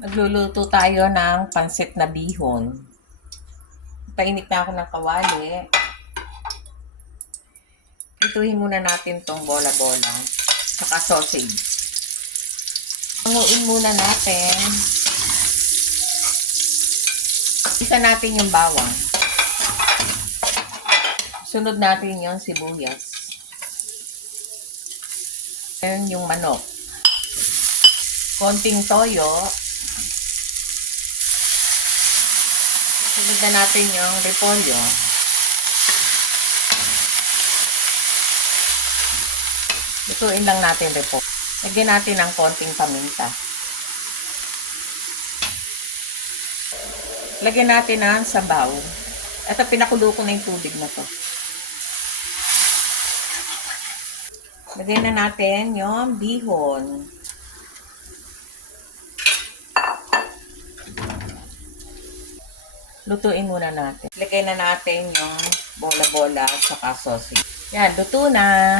Nagluluto tayo ng pansit na bihon. Painit na ako ng kawali. Ituhin muna natin tong bola-bola. Saka sausage. Hanguin muna natin. Isa natin yung bawang. Sunod natin yung sibuyas. Ayan yung manok. Konting toyo. Sunod na natin yung repolyo. Lutuin lang natin repolyo. Lagyan natin ng konting paminta. Lagyan natin ng sabaw. Ito, pinakulo ko na yung tubig na to. Lagyan na natin yung bihon. Lutuin muna natin. Lagyan na natin yung bola-bola at saka sausage. Yan, luto na.